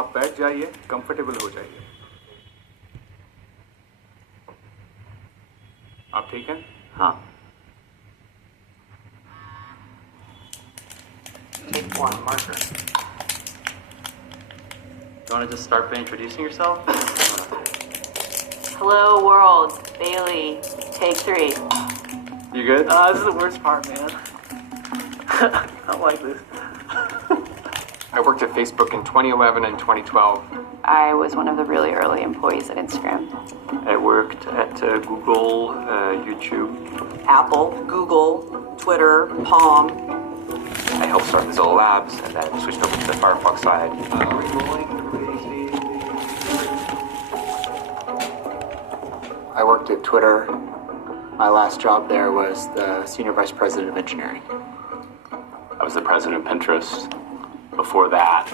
आप बैठ जाइए, कंफर्टेबल हो जाइए। आप ठीक हैं? हाँ। Take one marker. You want to just start by introducing yourself? Hello, world. Bailey, take 3. You good? This is the worst part, man. I don't like this. I worked at Facebook in 2011 and 2012. I was one of the really early employees at Instagram. I worked at Google, YouTube. Apple, Google, Twitter, Palm. I helped start Mozilla Labs and then switched over to the Firefox side. I worked at Twitter. My last job there was the Senior Vice President of Engineering. I was the president of Pinterest. Before that,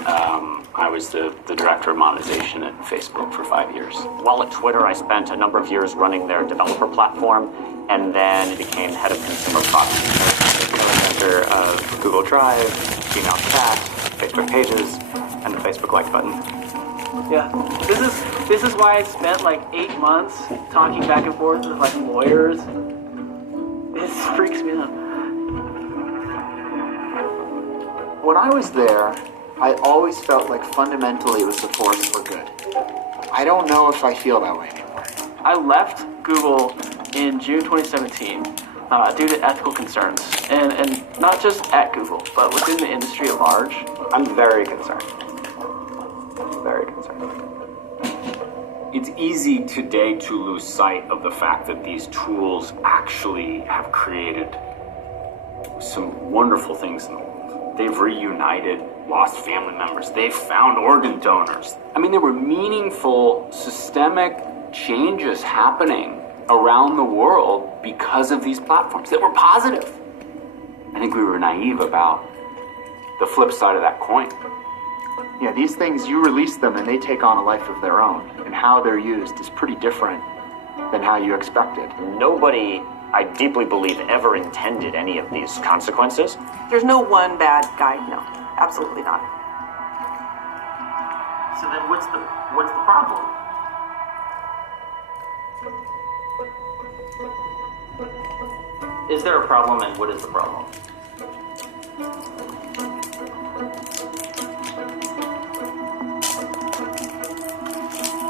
I was the director of monetization at Facebook for 5 years. While at Twitter, I spent a number of years running their developer platform, and then became head of consumer products. Co-inventor of Google Drive, Gmail Chat, Facebook Pages, and the Facebook Like button. Yeah, this is why I spent like 8 months talking back and forth with like lawyers. This freaks me out. When I was there, I always felt like fundamentally it was a force for good. I don't know if I feel that way anymore. I left Google in June 2017 due to ethical concerns, and not just at Google, but within the industry at large. I'm very concerned. Very concerned. It's easy today to lose sight of the fact that these tools actually have created some wonderful things in the world. They've reunited lost family members. They've found organ donors. I mean, there were meaningful systemic changes happening around the world because of these platforms that were positive. I think we were naive about the flip side of that coin. Yeah, these things, you release them and they take on a life of their own. And how they're used is pretty different than how you expected. Nobody, I deeply believe, ever intended any of these consequences. There's no one bad guy, no. Absolutely not. So then what's the problem? Is there a problem, and what is the problem?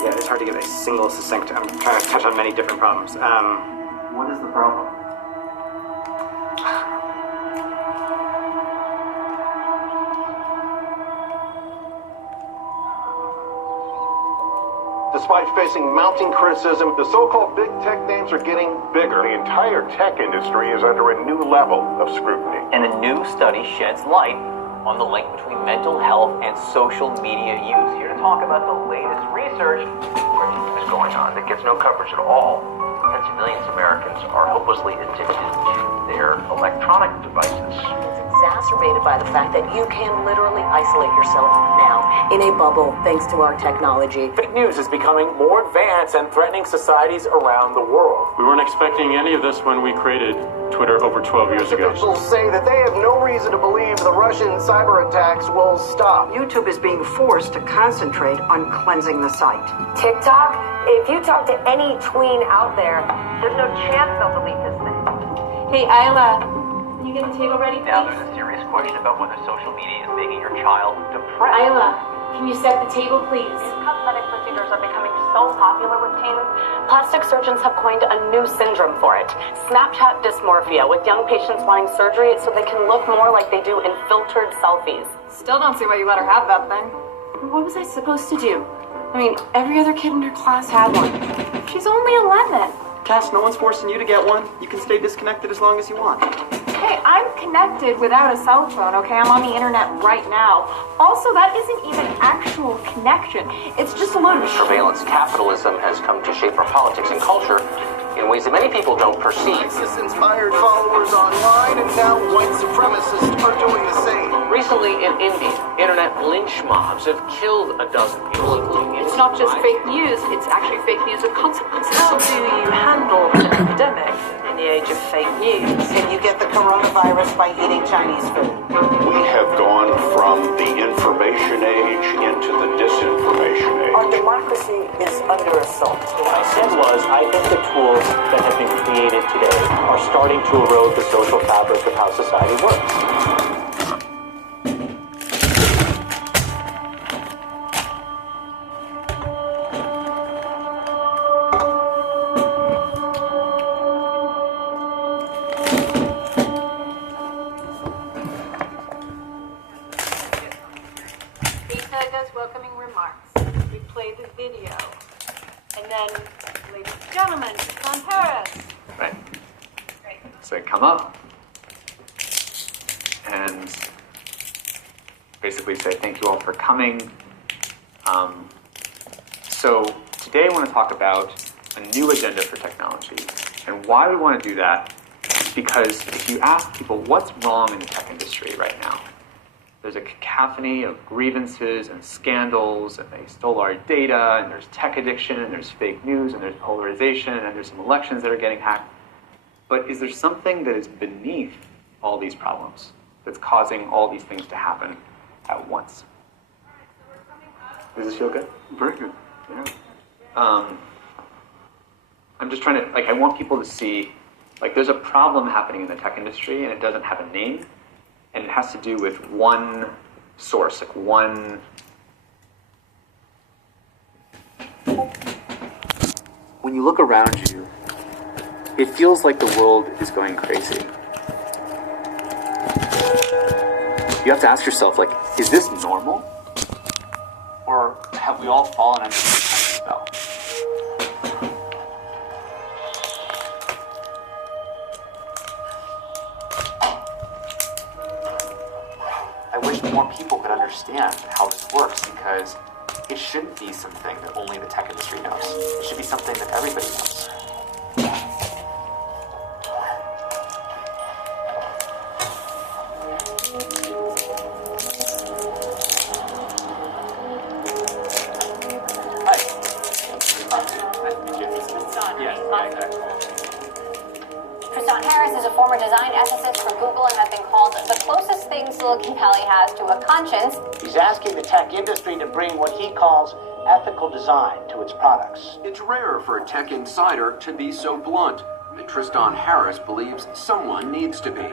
Yeah, it's hard to give a single succinct. I'm trying to touch on many different problems. What is the problem? Despite facing mounting criticism, the so-called big tech names are getting bigger. The entire tech industry is under a new level of scrutiny. And a new study sheds light on the link between mental health and social media use. Here to talk about the latest research is going on that gets no coverage at all. Tens of millions of Americans are hopelessly addicted to their electronic devices. It's exacerbated by the fact that you can literally isolate yourself now in a bubble thanks to our technology. Fake news is becoming more advanced and threatening societies around the world. We weren't expecting any of this when we created Twitter over 12 years ago. Officials say that they have no reason to believe the Russian cyber attacks will stop. YouTube is being forced to concentrate on cleansing the site. TikTok, if you talk to any tween out there, there's no chance they'll delete this thing. Hey, Isla, can you get the table ready, please? Now there's a serious question about whether social media is making your child depressed. Isla, can you set the table, please? Cosmetic procedures are becoming so popular with teens, plastic surgeons have coined a new syndrome for it. Snapchat dysmorphia, with young patients wanting surgery so they can look more like they do in filtered selfies. Still don't see why you let her have that thing. What was I supposed to do? I mean, every other kid in her class had one. She's only 11. Cass, no one's forcing you to get one. You can stay disconnected as long as you want. Hey, I'm connected without a cell phone, okay? I'm on the internet right now. Also, that isn't even actual connection. It's just a load of Surveillance capitalism has come to shape our politics and culture in ways that many people don't perceive. ISIS-inspired followers online, and now white supremacists are doing the same. Recently in India, internet lynch mobs have killed a dozen people, including It's not just fake news, it's actually fake news of consequences. How do you handle an epidemic in the age of fake news? Can you get the coronavirus by eating Chinese food? We have gone from the information age into the disinformation Our democracy is under assault. What I said was, I think the tools that have been created today are starting to erode the social fabric of how society works. Welcoming remarks. We play the video. And then, ladies and gentlemen, John Harris. Right. So come up and basically say thank you all for coming. So today I want to talk about a new agenda for technology. And why we want to do that is because if you ask people what's wrong in the tech industry right now, there's a cacophony of grievances and scandals, and they stole our data, and there's tech addiction, and there's fake news, and there's polarization, and there's some elections that are getting hacked. But is there something that is beneath all these problems that's causing all these things to happen at once? Does this feel good? Very good. Yeah. I'm just trying to, I want people to see, there's a problem happening in the tech industry, and it doesn't have a name. And it has to do with one source, one. When you look around you, it feels like the world is going crazy. You have to ask yourself, is this normal? Or have we all fallen under some kind of spell? I wish more people could understand how this works, because it shouldn't be something that only the tech industry knows. It should be something that everybody knows. Tristan Harris is a former design ethicist for Google and has been called the closest thing Silicon Valley has to a conscience. He's asking the tech industry to bring what he calls ethical design to its products. It's rare for a tech insider to be so blunt, but Tristan Harris believes someone needs to be.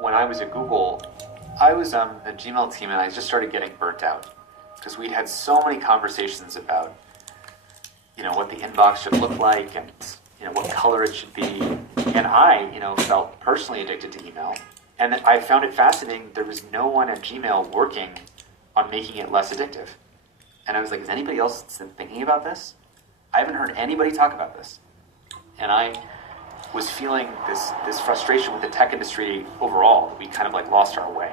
When I was at Google, I was on the Gmail team, and I just started getting burnt out because we'd had so many conversations about, what the inbox should look like and, what color it should be. And I, felt personally addicted to email. And I found it fascinating. There was no one at Gmail working on making it less addictive. And I was like, is anybody else thinking about this? I haven't heard anybody talk about this. And I was feeling this frustration with the tech industry overall, that we kind of lost our way.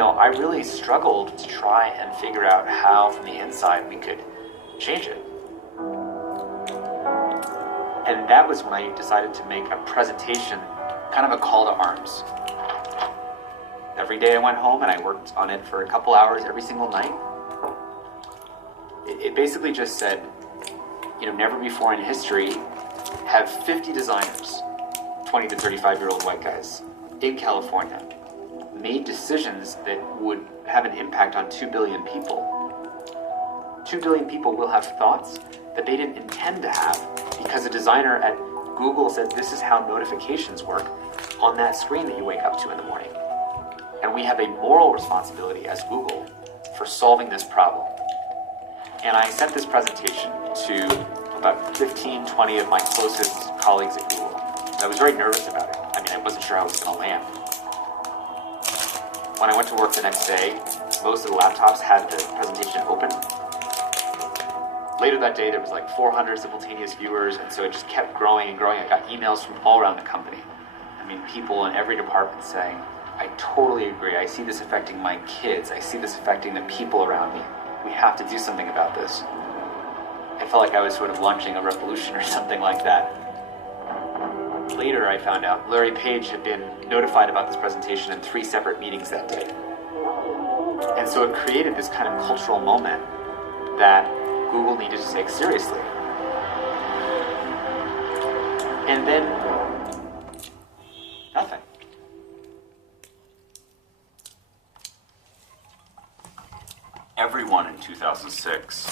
I really struggled to try and figure out how from the inside we could change it. And that was when I decided to make a presentation, kind of a call to arms. Every day I went home and I worked on it for a couple hours every single night. It basically just said, never before in history have 50 designers, 20 to 35-year-old white guys in California, made decisions that would have an impact on 2 billion people. 2 billion people will have thoughts that they didn't intend to have because a designer at Google said this is how notifications work on that screen that you wake up to in the morning. And we have a moral responsibility as Google for solving this problem. And I sent this presentation to about 15, 20 of my closest colleagues at Google. I was very nervous about it. I wasn't sure how it was going to land. When I went to work the next day, most of the laptops had the presentation open. Later that day, there was 400 simultaneous viewers, and so it just kept growing and growing. I got emails from all around the company. People in every department saying, I totally agree. I see this affecting my kids. I see this affecting the people around me. We have to do something about this. I felt like I was sort of launching a revolution or something like that. Later, I found out Larry Page had been notified about this presentation in 3 separate meetings that day. And so it created this kind of cultural moment that Google needed to take seriously. And then, nothing. 2006,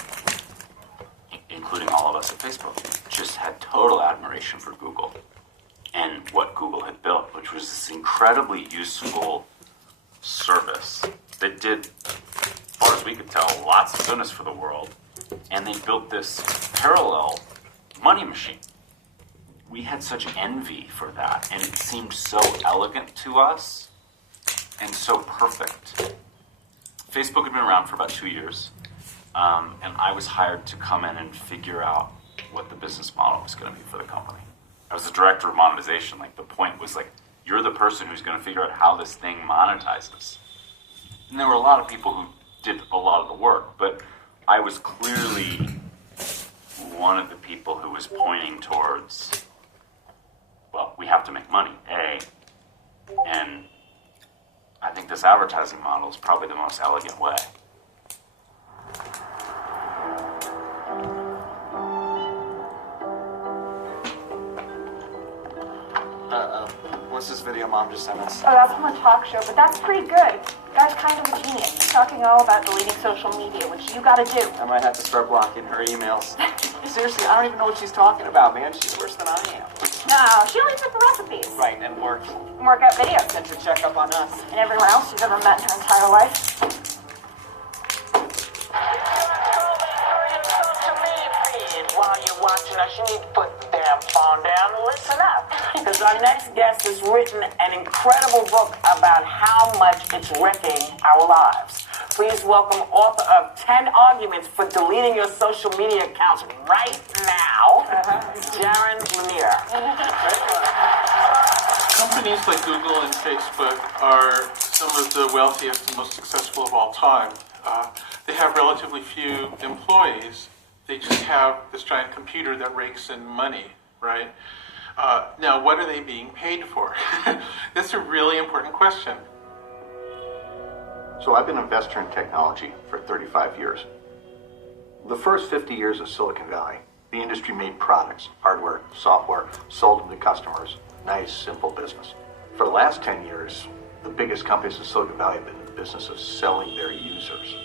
including all of us at Facebook, just had total admiration for Google and what Google had built, which was this incredibly useful service that did, as far as we could tell, lots of goodness for the world. And they built this parallel money machine. We had such envy for that, and it seemed so elegant to us and so perfect. Facebook had been around for about 2 years, and I was hired to come in and figure out what the business model was going to be for the company. I was the director of monetization. Like, the point was, like, you're the person who's going to figure out how this thing monetizes. And there were a lot of people who did a lot of the work, but I was clearly one of the people who was pointing towards, well, we have to make money, A, and I think this advertising model is probably the most elegant way. What's this video Mom just sent us? Oh, that's from a talk show, but that's pretty good. Guy's kind of a genius. He's talking all about deleting social media, which you gotta do. I might have to start blocking her emails. Seriously, I don't even know what she's talking about, man. She's worse than I am. No, she only took the recipes. Right, and Workout videos. Sent to check up on us. And everyone else she's ever met in her entire life. While you're watching us, you need to put the damn phone down and listen up. Because our next guest has written an incredible book about how much it's wrecking our lives. Please welcome author of 10 Arguments for Deleting Your Social Media Accounts right now, Jaron Lanier. Companies like Google and Facebook are some of the wealthiest and most successful of all time. They have relatively few employees. They just have this giant computer that rakes in money, right? Now, what are they being paid for? That's a really important question. So I've been an investor in technology for 35 years. The first 50 years of Silicon Valley, the industry made products, hardware, software, sold them to customers. Nice, simple business. For the last 10 years, the biggest companies in Silicon Valley have been in the business of selling their users.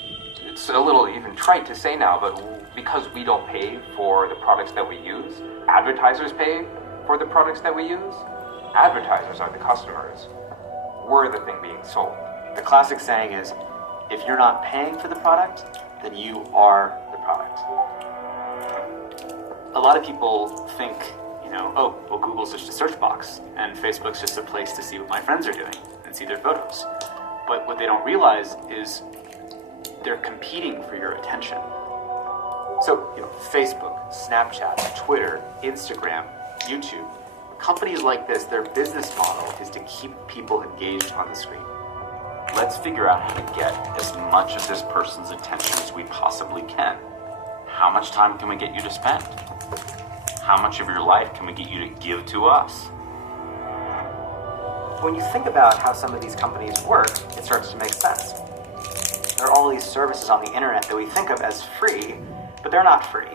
It's a little even trite to say now, but because we don't pay for the products that we use, advertisers pay for the products that we use. Advertisers are the customers. We're the thing being sold. The classic saying is, if you're not paying for the product, then you are the product. A lot of people think, oh, well, Google's just a search box, and Facebook's just a place to see what my friends are doing and see their photos. But what they don't realize is they're competing for your attention. So, Facebook, Snapchat, Twitter, Instagram, YouTube, companies like this, their business model is to keep people engaged on the screen. Let's figure out how to get as much of this person's attention as we possibly can. How much time can we get you to spend? How much of your life can we get you to give to us? When you think about how some of these companies work, it starts to make sense. There are all these services on the internet that we think of as free, but they're not free.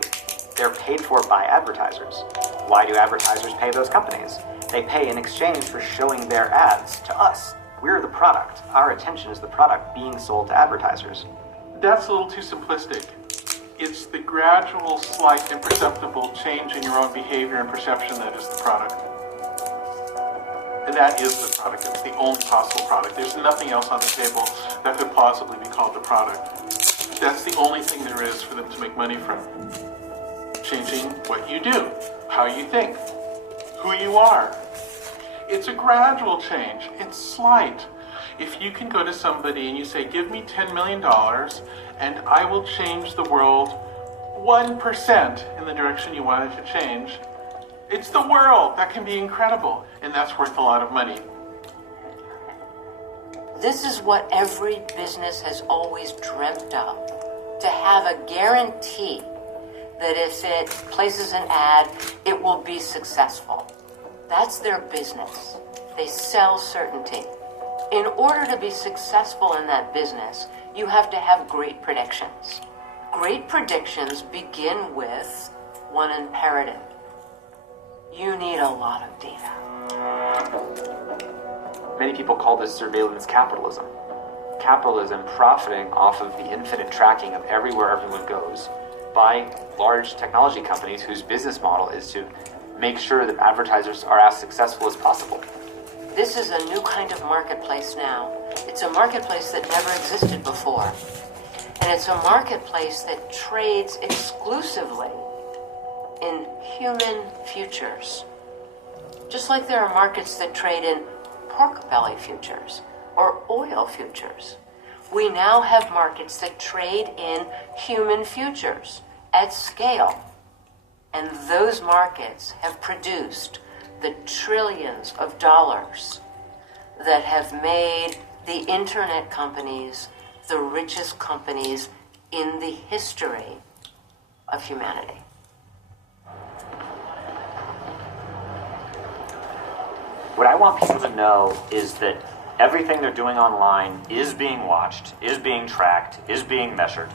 They're paid for by advertisers. Why do advertisers pay those companies? They pay in exchange for showing their ads to us. We're the product. Our attention is the product being sold to advertisers. That's a little too simplistic. It's the gradual, slight, imperceptible change in your own behavior and perception that is the product. And that is the product. It's the only possible product. There's nothing else on the table that could plausibly be called the product. That's the only thing there is for them to make money from. Changing what you do, how you think, who you are. It's a gradual change. It's slight. If you can go to somebody and you say, give me $10 million and I will change the world 1% in the direction you want it to change, it's the world. That can be incredible. And that's worth a lot of money. This is what every business has always dreamt of. To have a guarantee that if it places an ad, it will be successful. That's their business. They sell certainty. In order to be successful in that business, you have to have great predictions. Great predictions begin with one imperative. You need a lot of data. Many people call this surveillance capitalism. capitalism profiting off of the infinite tracking of everywhere everyone goes by large technology companies whose business model is to make sure that advertisers are as successful as possible. This is a new kind of marketplace now. It's a marketplace that never existed before. And it's a marketplace that trades exclusively in human futures. Just like there are markets that trade in pork belly futures or oil futures. We now have markets that trade in human futures at scale. And those markets have produced the trillions of dollars that have made the internet companies the richest companies in the history of humanity. What I want people to know is that everything they're doing online is being watched, is being tracked, is being measured.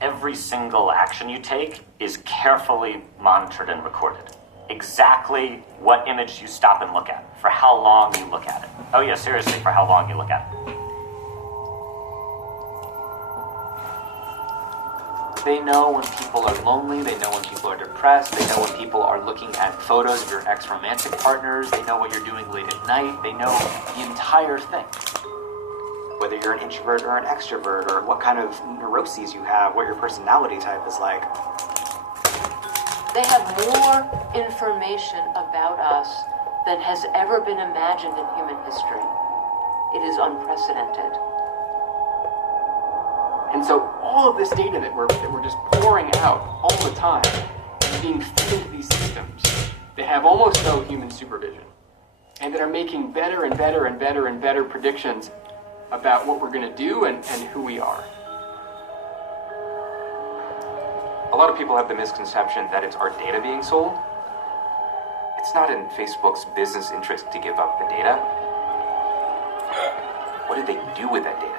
Every single action you take is carefully monitored and recorded. Exactly what image you stop and look at, for how long you look at it. Oh yeah, seriously, for how long you look at it. They know when people are lonely, they know when people are depressed, they know when people are looking at photos of your ex-romantic partners, they know what you're doing late at night, they know the entire thing. Whether you're an introvert or an extrovert, or what kind of neuroses you have, what your personality type is like. They have more information about us than has ever been imagined in human history. It is unprecedented. And so all of this data that we're just pouring out all the time is being fed into these systems that have almost no human supervision and that are making better and better and better and better predictions about what we're going to do and who we are. A lot of people have the misconception that it's our data being sold. It's not in Facebook's business interest to give up the data. What did they do with that data?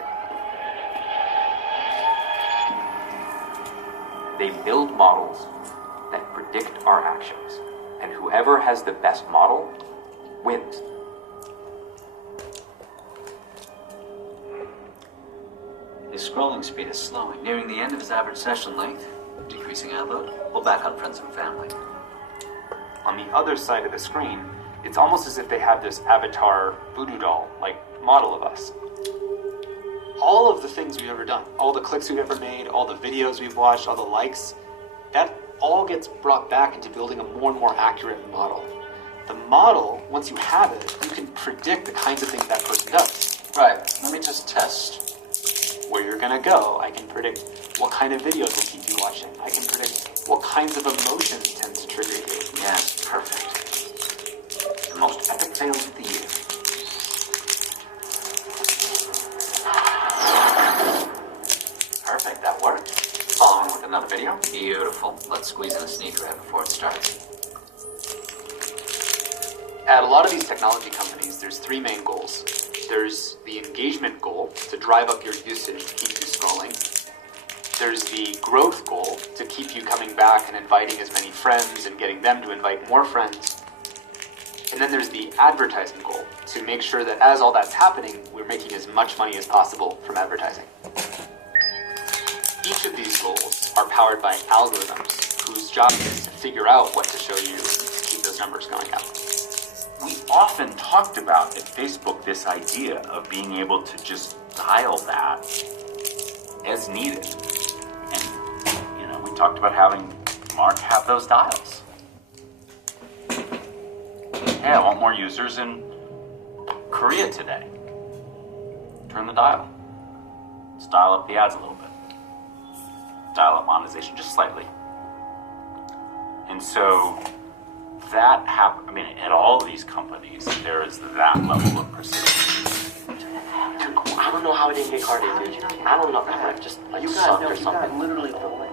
They build models that predict our actions, and whoever has the best model wins. His scrolling speed is slowing, nearing the end of his average session length, decreasing ad load. Pull back on friends and family. On the other side of the screen, it's almost as if they have this avatar voodoo doll, like model of us. All of the things we've ever done, all the clicks we've ever made, all the videos we've watched, all the likes, that all gets brought back into building a more and more accurate model. The model, once you have it, you can predict the kinds of things that person does. Right, let me just test. Where you're gonna go. I can predict what kind of videos will keep you watching. I can predict what kinds of emotions tend to trigger you. Yes, perfect. The most epic fails of the year. Perfect, that worked. Following with another video. Beautiful. Let's squeeze in a sneaker ad before it starts. At a lot of these technology companies, there's three main goals. There's the engagement goal to drive up your usage, to keep you scrolling. There's the growth goal to keep you coming back and inviting as many friends and getting them to invite more friends. And then there's the advertising goal to make sure that as all that's happening, we're making as much money as possible from advertising. Each of these goals are powered by algorithms whose job is to figure out what to show you to keep those numbers going up. We often talked about at Facebook this idea of being able to just dial that as needed. And, we talked about having Mark have those dials. Hey, I want more users in Korea today. Turn the dial. Let's dial up the ads a little bit. Dial up monetization just slightly. And so that at all these companies, there is that level of precision. I don't know how it didn't get carded, dude. I don't know. I might just like sucked or something. You literally pull it.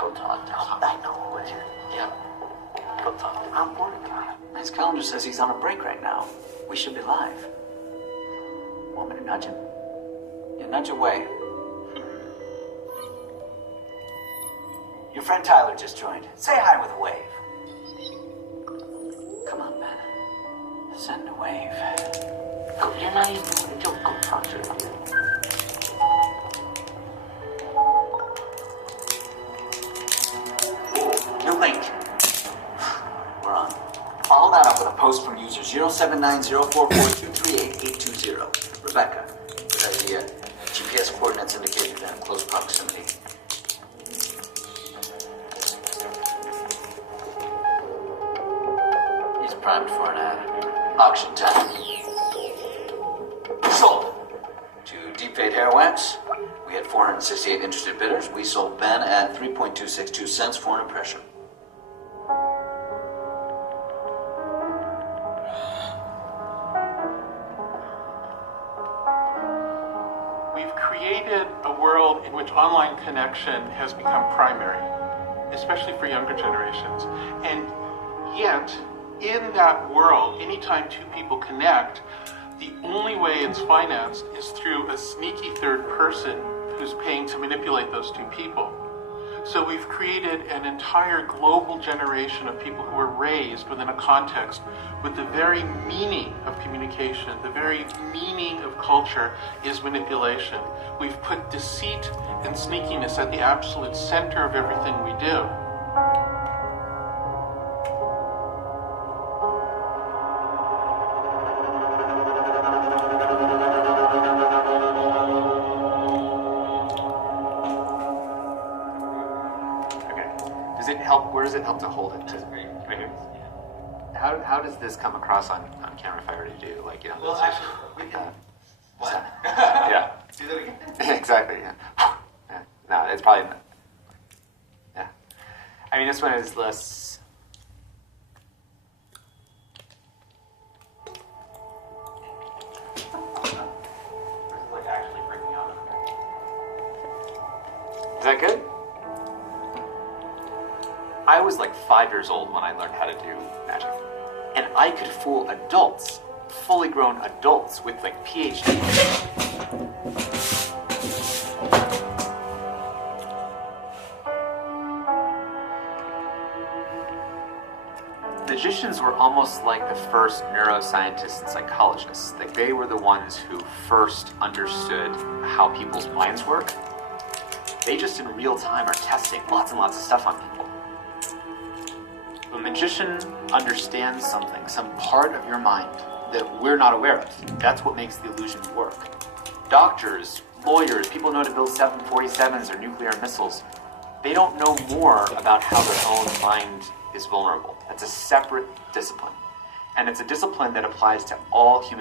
Go talk to him. I know. Yeah. Go talk to him. I'm working on it. His calendar says he's on a break right now. We should be live. Want me to nudge him? Yeah, nudge away. Your friend Tyler just joined. Say hi with a wave. Come on, Ben. Send a wave. You're not even going to go talk to him. link. We're on. Follow that up with a post from user 0790442388820. Rebecca, good idea. GPS coordinates indicated they're in close proximity. He's primed for an ad. Auction time. Sold. To Deep Fade Hair Wax, we had 468 interested bidders. We sold Ben at 3.262 cents for an impression. We've created a world in which online connection has become primary, especially for younger generations. And yet, in that world, anytime two people connect, the only way it's financed is through a sneaky third person who's paying to manipulate those two people. So we've created an entire global generation of people who are raised within a context with the very meaning of communication, the very meaning of culture is manipulation. We've put deceit and sneakiness at the absolute center of everything we do. Does it help? Where does it help to hold it? How does this come across on camera if I were to do like Well, actually, we can. What? Yeah. Do that again. Exactly. Yeah. Yeah. No, it's probably not. Yeah. I mean, this one is less. Like actually breaking out of Is that good? I was like 5 years old when I learned how to do magic. And I could fool adults, fully grown adults with like PhDs. Magicians were almost like the first neuroscientists and psychologists. Like they were the ones who first understood how people's minds work. They just in real time are testing lots and lots of stuff on people. A magician understands something, some part of your mind that we're not aware of. That's what makes the illusion work. Doctors, lawyers, people know how to build 747s or nuclear missiles. They don't know more about how their own mind is vulnerable. That's a separate discipline. And it's a discipline that applies to all human